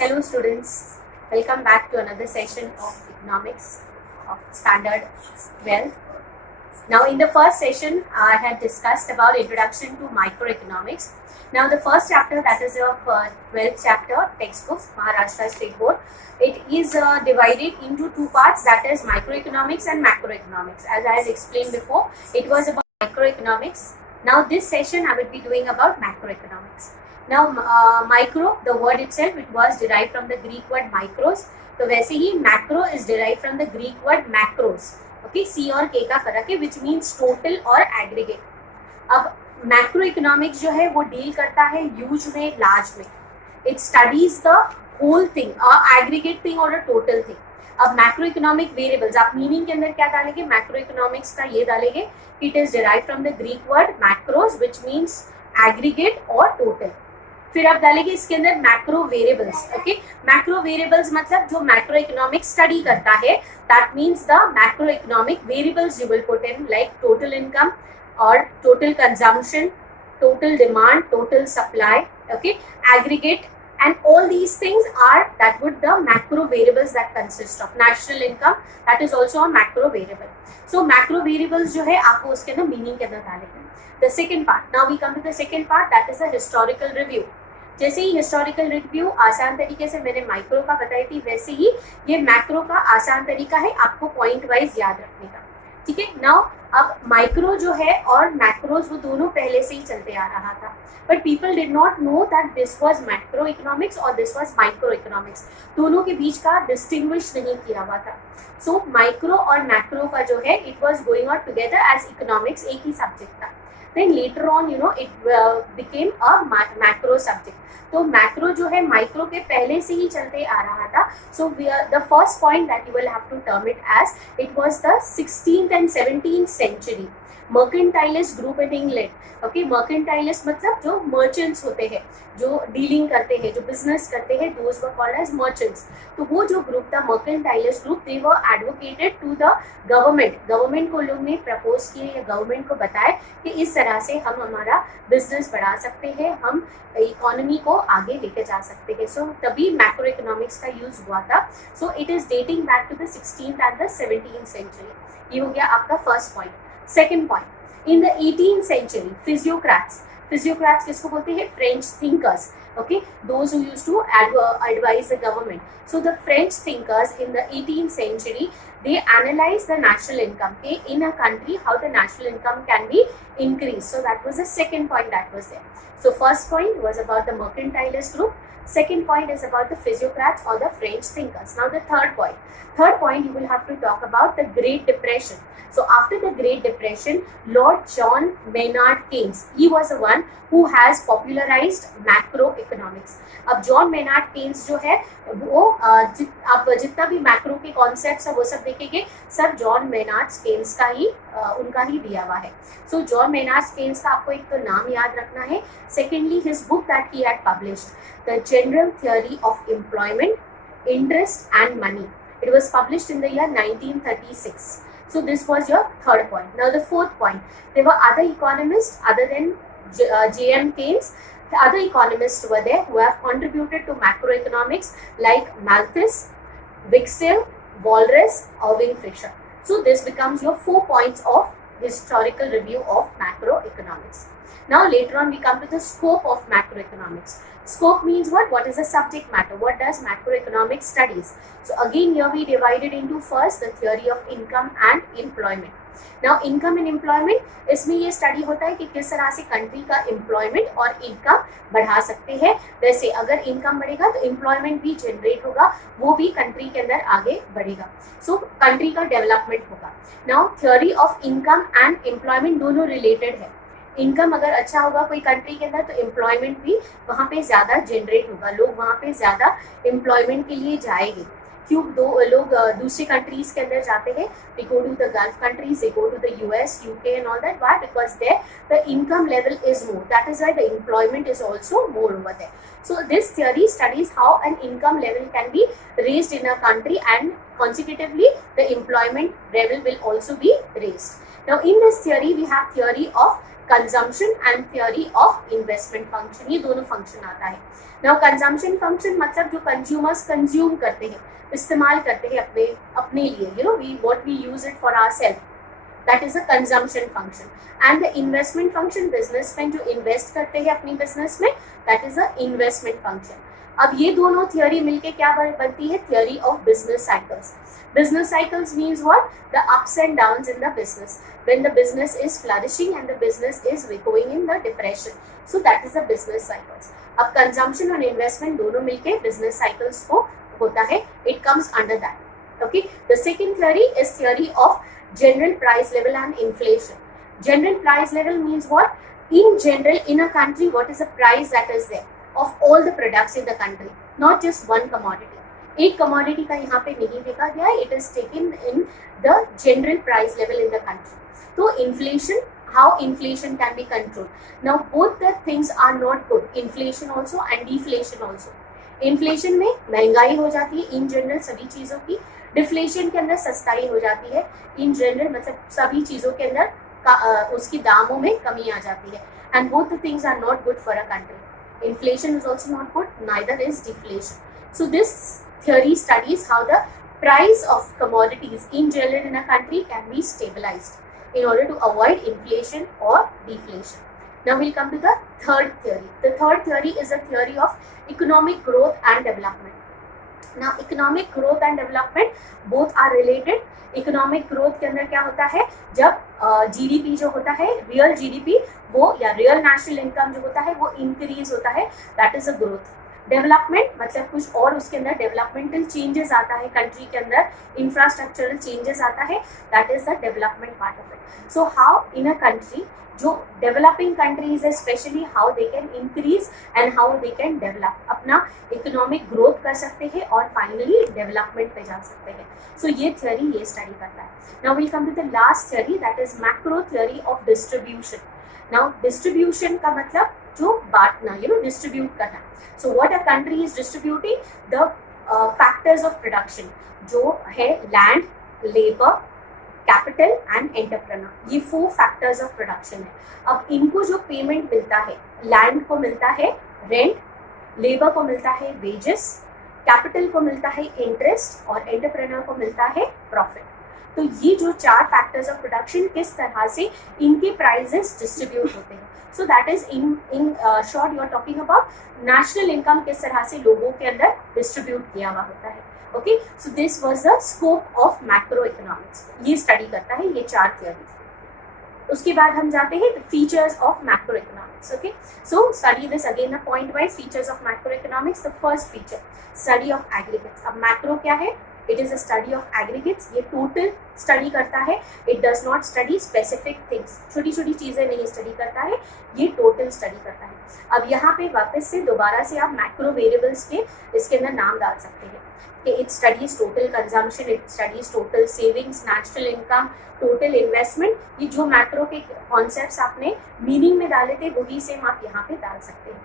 Hello students, welcome back to another session of economics of standard 12. Now in the first session I had discussed about introduction to microeconomics. Now the first chapter, that is your 12th chapter textbook, Maharashtra State Board, it is divided into two parts, that is microeconomics and macroeconomics. As I had explained before, it was about microeconomics. Now this session I will be doing about macroeconomics. Now micro, the word itself, it was derived from the Greek word micros. तो वैसे ही macro is derived from the Greek word macros. Okay, C और K का फर्क है, which means total और aggregate. अब macroeconomics जो है वो deal करता है huge में, large में. It studies the whole thing, aggregate thing और a total thing. अब macroeconomic variables, आप मीनिंग के अंदर क्या डालेंगे? macroeconomics का ये डालेंगे, it is derived from the Greek word macros, which means aggregate और total. फिर आप डालेंगे इसके अंदर macro variables. Okay, macro variables मतलब जो मैक्रो इकोनॉमिक स्टडी करता है, that means the macro economic variables you will put in like total income और total consumption, total demand, total supply, okay, aggregate, and all these things are that would the macro variables that consist of national income, that is also a macro variable. So macro variables जो है आपको उसके अंदर meaning के अंदर डालेंगे. The second part, now we come to the second part, that is a historical review. जैसे ही historical review आसान तरीके से मैंने माइक्रो का बताई थी, वैसे ही ये मैक्रो का आसान तरीका है आपको पॉइंट वाइज याद रखने का. ठीक है. नाउ अब माइक्रो जो है और मैक्रोज वो दोनों पहले से ही चलते आ रहा था, but people did not know that this was macro economics और दिस वाज माइक्रो इकोनॉमिक्स. दोनों के बीच का डिस्टिंग्विश नहीं किया हुआ था. सो माइक्रो और मैक्रो का जो है it was going on together as economics, एक ही सब्जेक्ट था. Then later on, you know, it became a macro subject. तो मैक्रो जो है माइक्रो के पहले से ही चलते आ रहा था. So the first point that you will have to term it as, it was the 16th and 17th century mercantilist group in England. Okay, mercantilist मतलब जो merchants होते हैं, जो डीलिंग करते हैं, जो बिजनेस करते हैं, those were called as merchants. तो वो जो ग्रुप था mercantilist group, they were advocated to the government. Government को लोग ने प्रपोज किए या गवर्नमेंट को बताया कि इस तरह से हम हमारा बिजनेस बढ़ा सकते हैं, हम इकोनॉमी को आगे लेके जा सकते हैं. सो तभी मैक्रो इकोनॉमिक्स का यूज हुआ था. So it is dating back to the 16th and the 17th century. ये हो गया आपका first point. Second point, in the 18th century physiocrats. Physiocrats किसको बोलते हैं? French thinkers. Okay, those who used to advise the government. So the French thinkers in the 18th century, they analyzed the national income. Okay, in a country, how the national income can be increased. So that was the second point that was there. So first point was about the mercantilist group. Second point is about the physiocrats or the French thinkers. Now the third point. Third point, you will have to talk about the Great Depression. So after the Great Depression, Lord John Maynard Keynes, he was the one who has popularized macroeconomics. अब John Maynard Keynes जो है वो आप जितना भी macro के concepts है वो सब देखेंगे, सब जॉन मेनार्ड केन्स का ही उनका ही दिया हुआ है. सो जॉन मेनार्ड केन्स का आपको एक तो नाम याद रखना है. Secondly, his book that he had published, the general theory of employment, interest and money. It was published in the year 1936. So this was your third point. Now the fourth point, there were other economists other than J.M. Keynes. The other economists were there who have contributed to macroeconomics like Malthus, Wicksell, Walras, Irving Fisher. So this becomes your 4 points of historical review of macroeconomics. Now later on we come to the scope of macroeconomics. Scope means what? What is the subject matter? What does macroeconomics studies? So again here we divided into first the theory of income and employment. Now income and employment, इसमें ये study होता है कि किस तरह से country का employment और इनकम बढ़ा सकते हैं. वैसे अगर इनकम बढ़ेगा तो एम्प्लॉयमेंट भी जनरेट होगा, वो भी कंट्री के अंदर आगे बढ़ेगा. सो कंट्री का डेवलपमेंट होगा. Now theory of income and employment दोनों रिलेटेड है. इनकम अगर अच्छा होगा कोई कंट्री के अंदर तो एम्प्लॉयमेंट भी वहाँ पे ज़्यादा जनरेट होगा, लोग वहाँ पे ज़्यादा एम्प्लॉयमेंट के लिए जाएंगे. क्यों दो लोग दूसरी कंट्रीज के अंदर जाते हैं? they go to the Gulf countries, they go to the US, UK and all that. Why? Because there the income level is more. That is why the employment is also more over there. So this theory studies how an income level can be raised in a country and consecutively the employment level will also be raised. Now in this theory we have theory of consumption and theory of investment function, ये दोनों function आता है. Now consumption function मतलब जो consumers consume करते हैं, इस्तेमाल करते हैं अपने लिए, you know we what we use it for ourselves, that is a consumption function. And the investment function, businessman जो इन्वेस्ट करते हैं अपनी बिजनेस में, that is a investment function. अब ये दोनों थियोरी मिलके क्या बनती है, theory of business cycles. Business cycles means what? The ups and downs in the business. When the business is flourishing and the business is going in the depression. So that is the business cycles. अब consumption और investment दोनों मिलके business cycles को होता है. It comes under that. Okay. The second theory is theory of general price level and inflation. General price level means what? In general, in a country, what is the price that is there of all the products in the country? Not just one commodity. एक commodity का यहाँ पे नहीं देखा गया है, it is taken in the general price level in the country. तो inflation, how inflation can be control. Now both the things are not good, inflation also and deflation also. Inflation में महंगाई हो जाती है इन जनरल सभी चीज़ों की, deflation के अंदर सस्ताई हो जाती है इन जनरल, मतलब सभी चीज़ों के अंदर उसकी दामों में कमी आ जाती है. And both the things are not good for a country. Inflation is also not good, neither is deflation. So this theory studies how the price of commodities in general in a country can be stabilized in order to avoid inflation or deflation. Now we'll come to the third theory. The third theory is a theory of economic growth and development. Now economic growth and development both are related. Economic growth के अंदर क्या होता है, जब GDP जो होता है, real GDP वो या रियल नेशनल इनकम जो होता है वो इंक्रीज होता है, that is a growth. Development मतलब कुछ और उसके अंदर डेवलपमेंटल चेंजेस आता है कंट्री के अंदर, इंफ्रास्ट्रक्चरल चेंजेस आता है, that is the development part of it. So how in a country, जो डेवलपिंग कंट्रीज है specially, how they can increase and how they can develop, अपना इकोनॉमिक ग्रोथ कर सकते हैं और फाइनली डेवलपमेंट पे जा सकते हैं. सो ये थियोरी ये स्टडी करता है. Now will come to the last theory, that is macro theory of distribution. Now distribution का मतलब जो बांटना, यू नो डिस्ट्रीब्यूट करना. So what a country is distributing? The factors of production जो है land, labor, capital and entrepreneur. ये 4 factors of production है. अब इनको जो पेमेंट मिलता है, land को मिलता है rent, labor को मिलता है wages, capital को मिलता है interest और entrepreneur को मिलता है profit. तो ये जो 4 factors of production किस तरह से इनके prices distribute होते हैं. So that is in short you are talking about national income किस तरह से लोगों के अंदर distribute किया हुआ होता है. Okay, so this was the scope of macroeconomics. ये study करता है ये 4 theories. उसके बाद हम जाते हैं features of macroeconomics. Okay, so study this again the point wise features of macroeconomics. The first feature, study of aggregates. अब macro क्या है? It is a study of aggregates. ये total study करता है. It does not study specific things. छोटी छोटी चीज़ें नहीं study करता है, ये total study करता है. अब यहाँ पे वापस से दोबारा से आप macro variables के इसके अंदर नाम डाल सकते हैं कि it studies total consumption, it studies total savings, national income, total investment. ये जो macro के concepts आपने meaning में डाले थे वही सेम आप यहाँ पे डाल सकते हैं.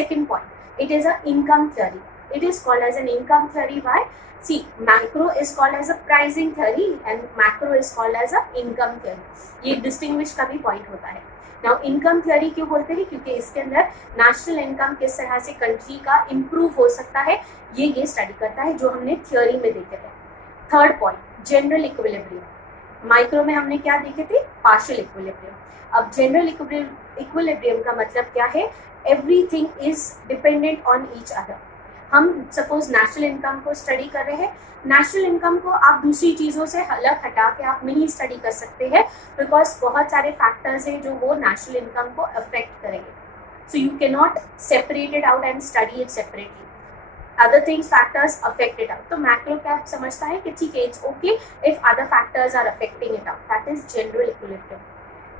Second point, it is a income theory. It is called as an income theory. Why? See, macro is called as a pricing theory and macro is called as a income theory. ये distinguish का भी point होता है. Now income theory क्यों बोलते हैं? क्योंकि इसके अंदर national income किस तरह से country का improve हो सकता है ये study करता है जो हमने theory में देखे थे. Third point, general equilibrium. Micro में हमने क्या देखे थे? Partial equilibrium. अब general equilibrium का मतलब क्या है? Everything is dependent on each other. हम सपोज नेशनल इनकम को स्टडी कर रहे हैं, नेशनल इनकम को आप दूसरी चीज़ों से अलग हटा के आप नहीं स्टडी कर सकते हैं बिकॉज बहुत सारे फैक्टर्स हैं जो वो नेशनल इनकम को अफेक्ट करेंगे. So you can not separate it out and study it separately. Other things factors affect it out. तो मैक्रो क्या समझता है कि ठीक है it's okay if other factors are affecting it out. That is general equilibrium.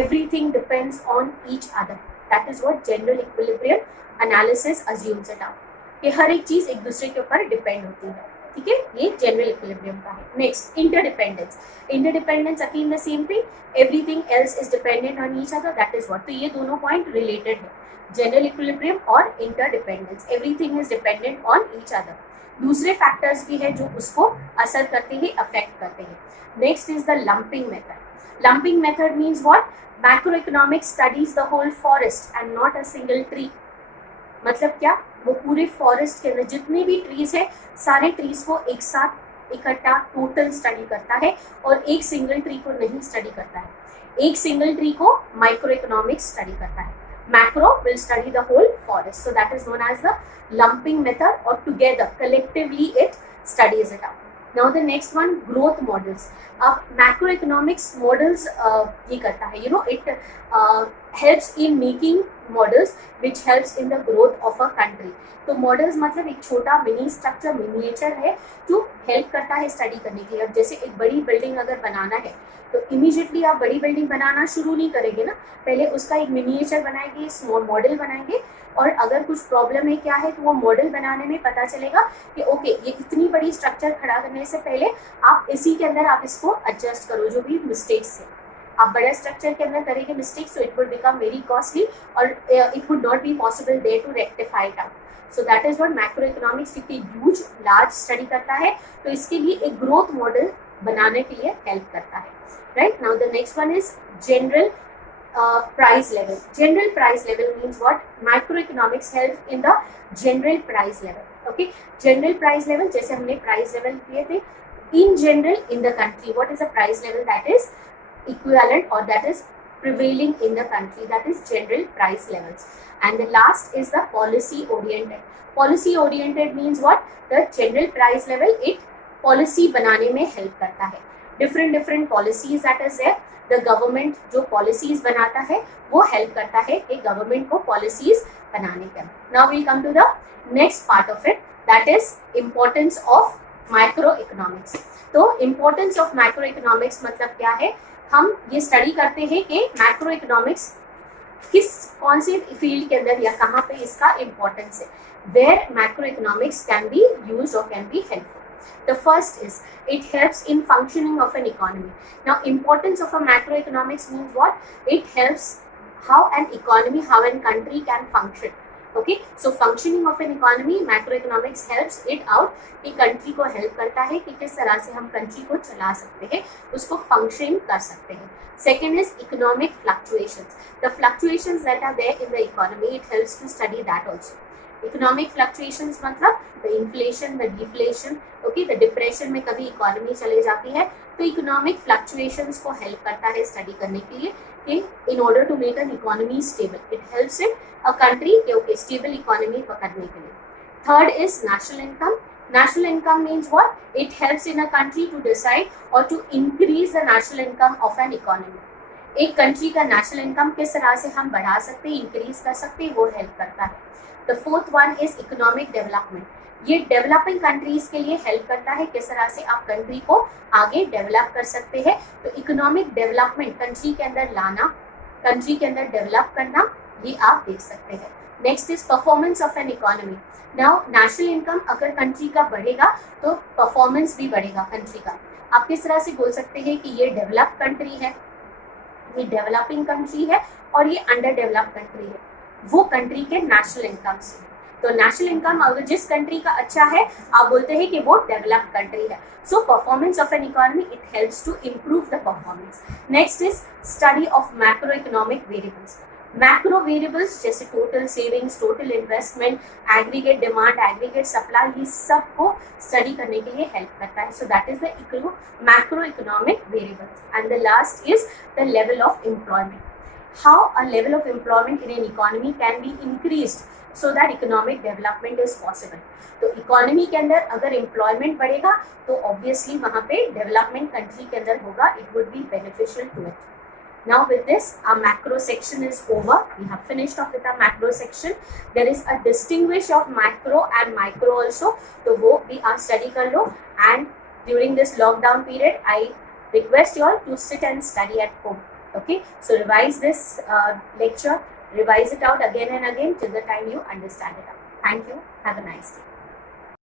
Everything depends on each other. That is what general equilibrium analysis assumes it out कि हर एक चीज एक दूसरे के ऊपर डिपेंड होती है. ठीक है, ये जनरल इक्विलिब्रियम का है. Next, interdependence. Interdependence again the same thing, everything else is dependent on each other. That is what. तो ये दोनों पॉइंट रिलेटेड है, जनरल इक्विलिब्रियम और interdependence. Everything is dependent on each other. दूसरे फैक्टर्स भी है जो उसको असर करते हैं, अफेक्ट करते हैं. Next is the lumping method. Lumping method means what, macroeconomics studies the whole forest and not a single tree. मतलब क्या, वो पूरे फॉरेस्ट के अंदर जितने भी ट्रीज है सारे ट्रीज को एक साथ इकट्ठा टोटल स्टडी करता है और एक सिंगल ट्री को नहीं स्टडी करता है। एक सिंगल ट्री को माइक्रो इकोनॉमिक्स स्टडी करता है, macro will study the whole forest, so that is known as the lumping method और together collectively it studies it out. Now the next one, growth models. अब macro economics models ये करता है, it helps in making models which helps in the growth of a country। तो models मतलब एक छोटा mini structure, miniature है जो हेल्प करता है स्टडी करने के लिए। अब जैसे एक बड़ी बिल्डिंग अगर बनाना है तो इमीडिएटली आप बड़ी बिल्डिंग बनाना शुरू नहीं करेंगे ना, पहले उसका एक मिनिएचर बनाएंगे, स्मॉल मॉडल बनाएंगे, और अगर कुछ प्रॉब्लम है क्या है तो वो मॉडल बनाने में पता चलेगा कि ओके ये इतनी बड़ी स्ट्रक्चर खड़ा करने से पहले आप इसी के अंदर आप इसको एडजस्ट करो जो भी मिस्टेक्स है। आप बड़ा स्ट्रक्चर के अंदर करेंगे मिस्टेक्स तो it would become very costly और it would not be possible there to rectify it out. So that is what macro economics एक ह्यूज लार्ज स्टडी करता है, तो इसके लिए एक ग्रोथ मॉडल बनाने के लिए हेल्प करता है, right. Now the next one is general price level। general price level means what, macroeconomics helps in the general price level, okay। general price level जैसे हमने price level किए थे, in general in the country what is the price level that is equivalent or that is prevailing in the country, that is general price levels। and the last is the policy oriented। policy oriented means what, the general price level it policy बनाने में help करता है, different policies that is there। The government जो policies बनाता है वो help करता है कि गवर्नमेंट को पॉलिसीज बनाने के। Now will come to the next part of it, that is importance of micro economics. तो इम्पोर्टेंस ऑफ माइक्रो इकोनॉमिक्स मतलब क्या है, हम ये स्टडी करते हैं कि माइक्रो इकोनॉमिक्स कौन से फील्ड के अंदर या कहाँ पे इसका इम्पोर्टेंस है, where micro economics can be used और can be helpful. The first is it helps in functioning of an economy। Now importance of a macroeconomics means what, it helps how an economy, how a country can function, okay। so functioning of an economy, macroeconomics helps it out कि country को help करता है कि किस तरह से हम country को चला सकते हैं, उसको function कर सकते हैं। second is economic fluctuations। the fluctuations that are there in the economy, it helps to study that also। Economic fluctuations मतलब the inflation, the deflation, okay, the depression में कभी इकोनॉमी चले जाती है, तो इकोनॉमिक फ्लक्चुएशंस को हेल्प करता है स्टडी करने के लिए कि in order to make an economy stable, it helps in a country के ओके स्टेबल इकोनॉमी पकड़ने के लिए। Third is national income. National income means what, it helps in a country to decide और to increase the national income of an economy. एक country का national income किस तरह से हम बढ़ा सकते हैं, इंक्रीज कर सकते हैं, वो हेल्प करता है। The fourth one is economic development। ये डेवलपिंग कंट्रीज के लिए हेल्प करता है किस तरह से आप कंट्री को आगे डेवलप कर सकते हैं। तो इकोनॉमिक डेवलपमेंट कंट्री के अंदर लाना, कंट्री के अंदर डेवलप करना, ये आप देख सकते हैं। Next is performance of an economy. Now national income अगर कंट्री का बढ़ेगा तो परफॉर्मेंस भी बढ़ेगा कंट्री का। आप किस तरह से बोल सकते हैं कि ये डेवलप कंट्री है, ये डेवलपिंग कंट्री है और ये अंडर डेवलप कंट्री है, वो कंट्री के नेशनल इनकम से। तो नेशनल इनकम अगर जिस कंट्री का अच्छा है आप बोलते हैं कि वो डेवलप्ड कंट्री है। So performance of an economy, it helps to improve the performance. Next is study of macro economic variables. Macro variables जैसे total savings, total investment, aggregate demand, aggregate supply, ये सब को स्टडी करने के लिए help करता है। सो that is the macro economic variables. And the last is the level of employment. How a level of employment in an economy can be increased so that economic development is possible। तो economy के अंदर अगर employment बढ़ेगा तो obviously वहाँ पे development country के अंदर होगा, it would be beneficial to it. Now with this our macro section is over। We have finished off with our macro section। There is a distinguish of macro and micro also, तो वो भी आप study कर लो। And during this lockdown period I request you all to sit and study at home। Okay, so revise this lecture, revise it out again and again till the time you understand it out. Thank you. Have a nice day.